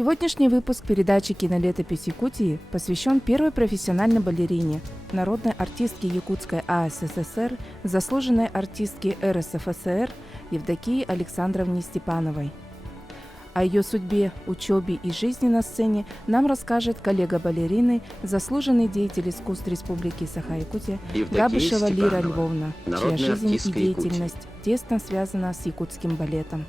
Сегодняшний выпуск передачи «Кинолетопись Якутии» посвящен первой профессиональной балерине, народной артистке Якутской АССР, заслуженной артистке РСФСР Евдокии Александровне Степановой. О ее судьбе, учебе и жизни на сцене нам расскажет коллега балерины, заслуженный деятель искусств Республики Саха-Якутия Габышева Лира Львовна, чья жизнь и деятельность тесно связана с якутским балетом.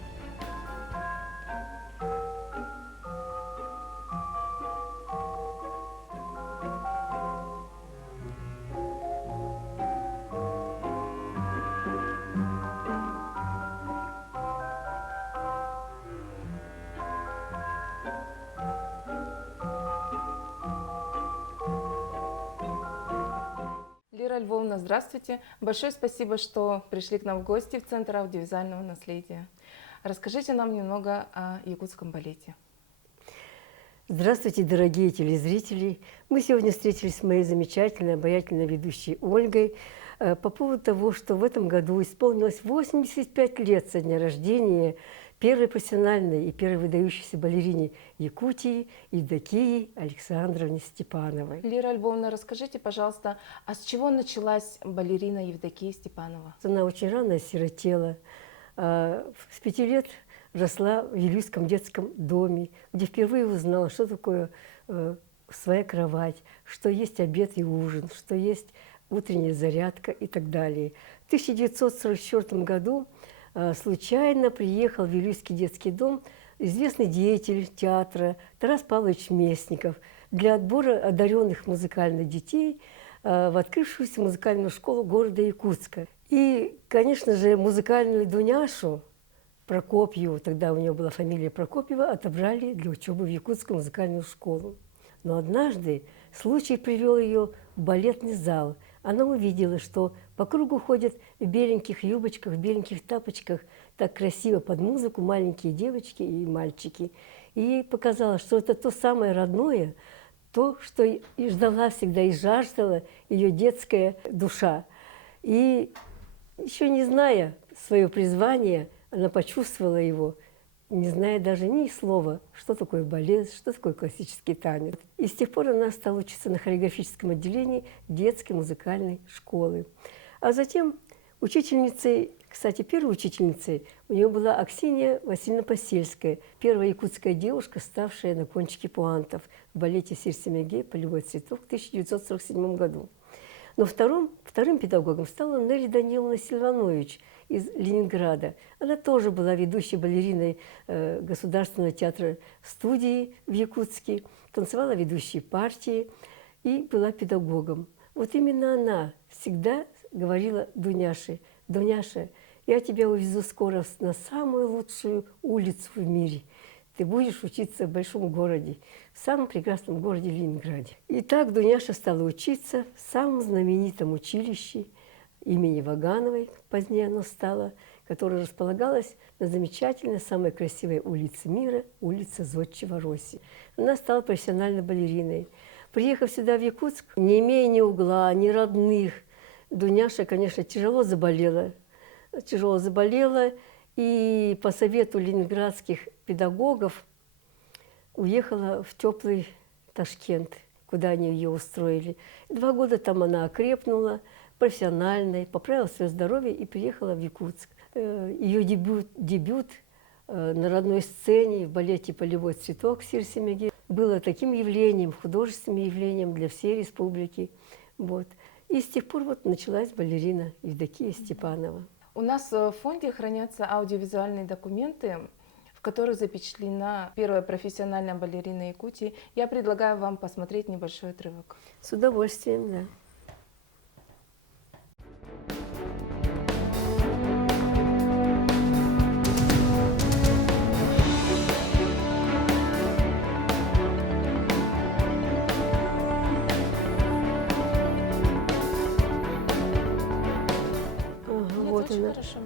Лира Львовна, здравствуйте. Большое спасибо, что пришли к нам в гости в Центр аудиовизуального наследия. Расскажите нам немного о якутском балете. Здравствуйте, дорогие телезрители. Мы сегодня встретились с моей замечательной, обаятельной ведущей Ольгой по поводу того, что в этом году исполнилось 85 лет со дня рождения первой профессиональной и первой выдающейся балерине Якутии Евдокии Александровне Степановой. Лира Львовна, расскажите, пожалуйста, а с чего началась балерина Евдокия Степанова? Она очень рано осиротела. С 5 лет росла в Вилюйском детском доме, где впервые узнала, что такое своя кровать, что есть обед и ужин, что есть утренняя зарядка и так далее. В 1944 году случайно приехал в Вилюйский детский дом известный деятель театра Тарас Павлович Местников для отбора одаренных музыкальных детей в открывшуюся музыкальную школу города Якутска. И, конечно же, музыкальную Дуняшу Прокопьеву, тогда у нее была фамилия Прокопьева, отобрали для учебы в Якутскую музыкальную школу. Но однажды случай привел ее в балетный зал. Она увидела, что по кругу ходят в беленьких юбочках, в беленьких тапочках, так красиво под музыку маленькие девочки и мальчики. И ей показалось, что это то самое родное, то, что и ждала всегда, и жаждала ее детская душа. И еще не зная свое призвание, она почувствовала его, не зная даже ни слова, что такое балет, что такое классический танец. И с тех пор она стала учиться на хореографическом отделении детской музыкальной школы. А затем учительницей, кстати, первой учительницей у нее была Аксинья Васильевна Посельская, первая якутская девушка, ставшая на кончике пуантов в балете «Сир-Семиге. Полевой цветок» в 1947 году. Но вторым педагогом стала Нелли Даниловна Сильванович из Ленинграда. Она тоже была ведущей балериной Государственного театра студии в Якутске, танцевала ведущие партии и была педагогом. Вот именно она всегда говорила Дуняше: «Дуняша, я тебя увезу скоро на самую лучшую улицу в мире. Ты будешь учиться в большом городе, в самом прекрасном городе Ленинграде». И так Дуняша стала учиться в самом знаменитом училище имени Вагановой, позднее оно стало, которое располагалось на замечательной, самой красивой улице мира, улице Зодчего Росси. Она стала профессиональной балериной. Приехав сюда, в Якутск, не имея ни угла, ни родных, Дуняша, конечно, тяжело заболела, и по совету ленинградских педагогов уехала в теплый Ташкент, куда они ее устроили. 2 года там она окрепнула, профессиональной, поправила свое здоровье и приехала в Якутск. Ее дебют на родной сцене в балете «Полевой цветок» Сир-Семиге было таким явлением, художественным явлением для всей республики. Вот. И с тех пор вот началась балерина Евдокия Степанова. У нас в фонде хранятся аудиовизуальные документы, в которых запечатлена первая профессиональная балерина Якутии. Я предлагаю вам посмотреть небольшой отрывок. С удовольствием, да.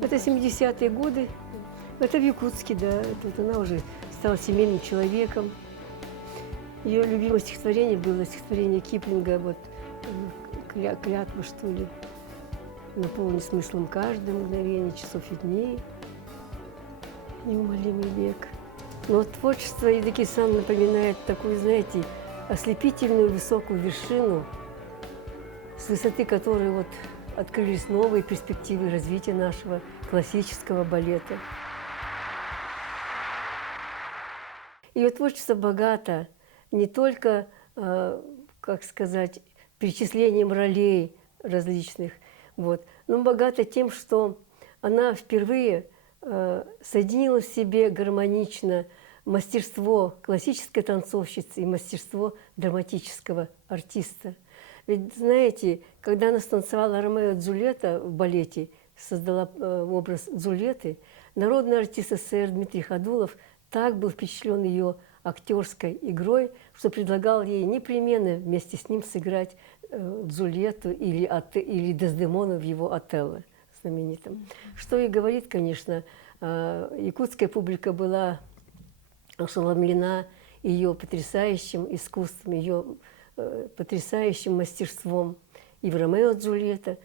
Это 70-е годы. Это в Якутске, да. Тут она уже стала семейным человеком. Ее любимое стихотворение было стихотворение Киплинга, вот «Клятва», что ли. Наполни смыслом каждое мгновение часов и дней. Неумолимый век. Но вот творчество Евдокии напоминает такую, знаете, ослепительную высокую вершину, с высоты которой вот открылись новые перспективы развития нашего классического балета. Ее творчество богато не только, как сказать, перечислением ролей различных, вот, но богато тем, что она впервые соединила в себе гармонично мастерство классической танцовщицы и мастерство драматического артиста. Ведь, знаете, когда она станцевала Ромео и Джульетта в балете, создала образ Джульетты, народный артист СССР Дмитрий Ходулов так был впечатлен ее актерской игрой, что предлагал ей непременно вместе с ним сыграть Джульетту или Дездемону в его Отелло знаменитом. Что и говорит, конечно, якутская публика была ошеломлена ее потрясающим искусством, ее потрясающим мастерством и в «Ромео и Джульетта»,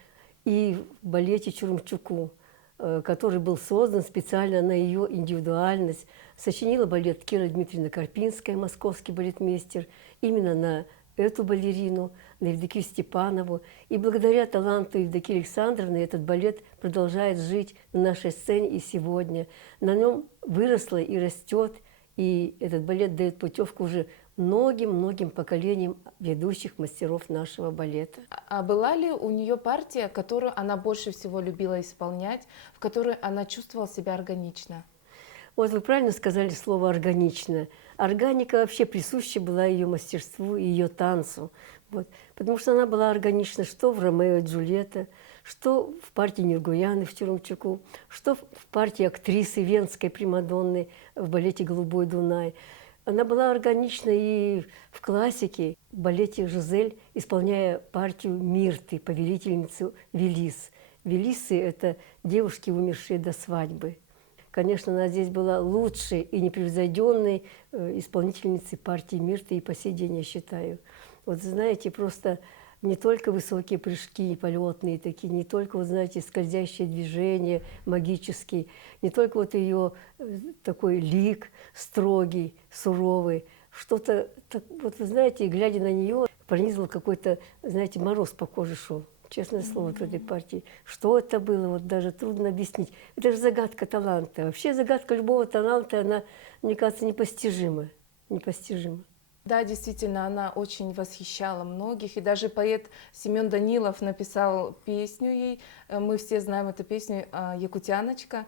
и в балете «Чурумчуку», который был создан специально на ее индивидуальность. Сочинила балет Кира Дмитриевна Карпинская, московский балетмейстер, именно на эту балерину, на Евдокию Степанову. И благодаря таланту Евдокии Александровны этот балет продолжает жить на нашей сцене и сегодня. На нем выросло и растет, и этот балет дает путевку уже многим-многим поколениям ведущих мастеров нашего балета. А была ли у нее партия, которую она больше всего любила исполнять, в которой она чувствовала себя органично? Вот вы правильно сказали слово «органично». Органика вообще присуща была ее мастерству и ее танцу. Вот. Потому что она была органична что в «Ромео и Джульетта», что в партии Нюргуяны в Чурумчуку, что в партии актрисы венской примадонны в балете «Голубой Дунай». Она была органична и в классике, в балете «Жизель», исполняя партию Мирты, повелительницу Велис. Велисы – это девушки, умершие до свадьбы. Конечно, она здесь была лучшей и непревзойденной исполнительницей партии Мирты, и по сей день я считаю. Вот знаете, просто не только высокие прыжки полетные такие, не только, вот знаете, скользящие движения магические, не только вот ее такой лик строгий, суровый, что-то, вот вы знаете, глядя на нее, пронизывал какой-то, знаете, мороз по коже шел. Честное слово, в этой партии. Что это было, вот даже трудно объяснить. Это же загадка таланта. Вообще загадка любого таланта, она, мне кажется, непостижима. Непостижима. Да, действительно, она очень восхищала многих, и даже поэт Семен Данилов написал песню ей. Мы все знаем эту песню «Якутяночка».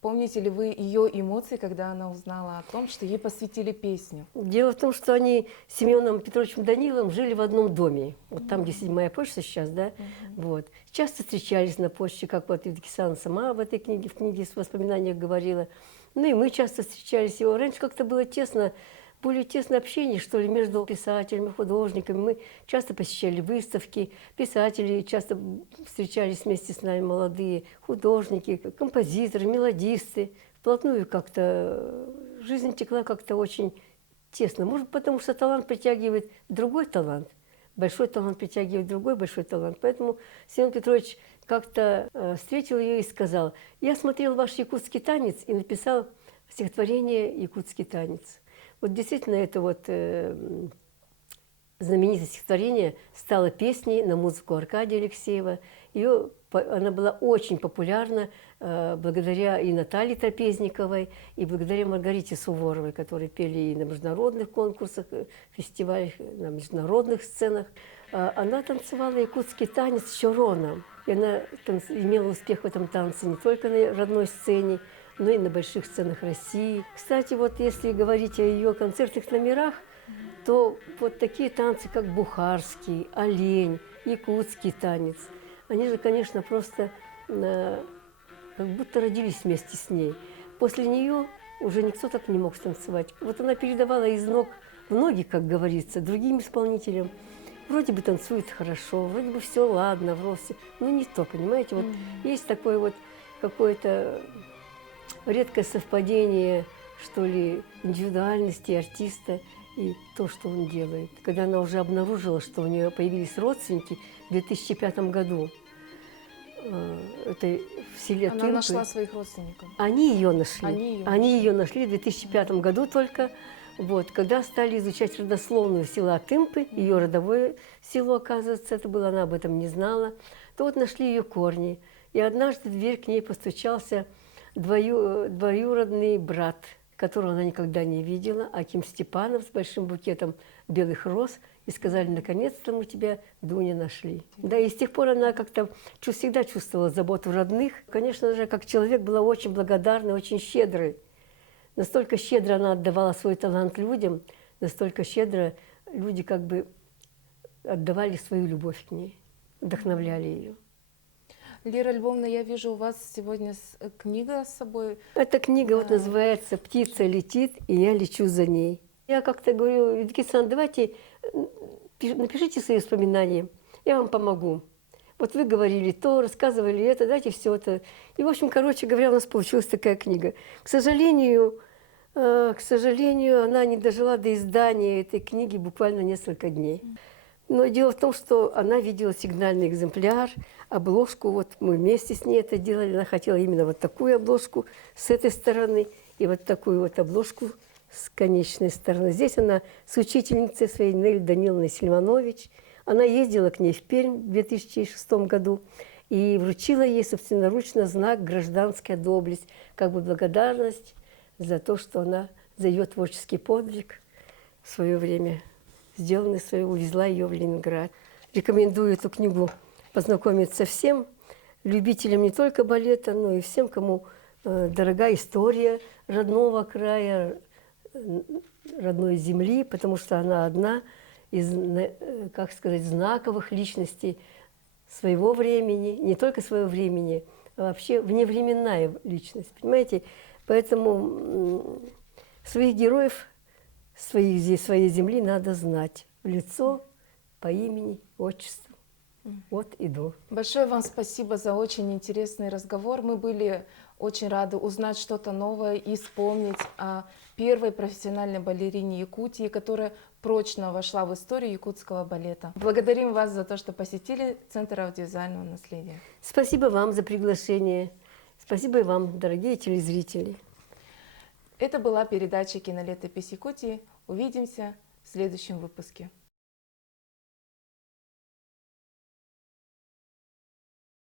Помните ли вы ее эмоции, когда она узнала о том, что ей посвятили песню? Дело в том, что они с Семеном Петровичем Даниловым жили в одном доме. Вот там, где 7-я почта сейчас, да? Вот. Часто встречались на почте, как вот Евдокия Александровна сама в этой книге, в книге с воспоминаниями говорила. Ну и мы часто встречались. Его раньше как-то было тесно, более тесное общение, что ли, между писателями, художниками. Мы часто посещали выставки, писатели часто встречались вместе с нами, молодые художники, композиторы, мелодисты. Вплотную как-то жизнь текла как-то очень тесно. Может, потому что талант притягивает другой талант, большой талант притягивает другой большой талант. Поэтому Семен Петрович как-то встретил ее и сказал: «Я смотрел ваш якутский танец и написал стихотворение «Якутский танец». Вот действительно, это вот знаменитое стихотворение стало песней на музыку Аркадия Алексеева. Она была очень популярна благодаря и Наталье Трапезниковой, и благодаря Маргарите Суворовой, которые пели и на международных конкурсах, фестивалях, на международных сценах. Она танцевала якутский танец с чороном. И она имела успех в этом танце не только на родной сцене, но и на больших сценах России. Кстати, вот если говорить о ее концертных номерах, то вот такие танцы, как бухарский, олень, якутский танец, они же, конечно, просто как будто родились вместе с ней. После нее уже никто так не мог станцевать. Вот она передавала из ног в ноги, как говорится, другим исполнителям. Вроде бы танцует хорошо, вроде бы все ладно, но не то, понимаете? Вот есть такое вот какое-то редкое совпадение, что ли, индивидуальности артиста и то, что он делает. Когда она уже обнаружила, что у нее появились родственники в 2005 году, этой в селе Она Тымпы. нашла своих родственников. Они ее нашли. Они ее нашли в 2005 году только. Вот, когда стали изучать родословную села Тымпы, ее родовое село, оказывается, это было, она об этом не знала, то вот нашли ее корни. И однажды в дверь к ней постучался двоюродный брат, которого она никогда не видела, Аким Степанов с большим букетом белых роз, и сказали: наконец-то мы тебя, Дуня, нашли. Да, и с тех пор она как-то всегда чувствовала заботу родных. Конечно же, как человек была очень благодарной, очень щедрой. Настолько щедро она отдавала свой талант людям, настолько щедро люди как бы отдавали свою любовь к ней, вдохновляли ее. Лера Львовна, я вижу, у вас сегодня книга с собой. Эта книга вот называется «Птица летит, и я лечу за ней». Я как-то говорю: Евгений Александрович, давайте напишите свои воспоминания, я вам помогу. Вот вы говорили то, рассказывали это, дайте все это. И, в общем, короче говоря, у нас получилась такая книга. К сожалению, она не дожила до издания этой книги буквально несколько дней. Но дело в том, что она видела сигнальный экземпляр, обложку, вот мы вместе с ней это делали. Она хотела именно вот такую обложку с этой стороны и вот такую вот обложку с конечной стороны. Здесь она с учительницей своей Нелли Даниловной Сильванович. Она ездила к ней в Пермь в 2006 году и вручила ей собственноручно знак «Гражданская доблесть», как бы благодарность за то, что она, за ее творческий подвиг в свое время сделанный, увезла ее в Ленинград. Рекомендую эту книгу познакомиться всем любителям не только балета, но и всем, кому дорога история родного края, родной земли, потому что она одна из, как сказать, знаковых личностей своего времени, не только своего времени, а вообще вневременная личность, понимаете? Поэтому своих героев своей земли надо знать в лицо, по имени, отчеству, от и до. Большое вам спасибо за очень интересный разговор. Мы были очень рады узнать что-то новое и вспомнить о первой профессиональной балерине Якутии, которая прочно вошла в историю якутского балета. Благодарим вас за то, что посетили Центр аудиовизуального наследия. Спасибо вам за приглашение. Спасибо и вам, дорогие телезрители. Это была передача «Кинолетопись Якутии». Увидимся в следующем выпуске.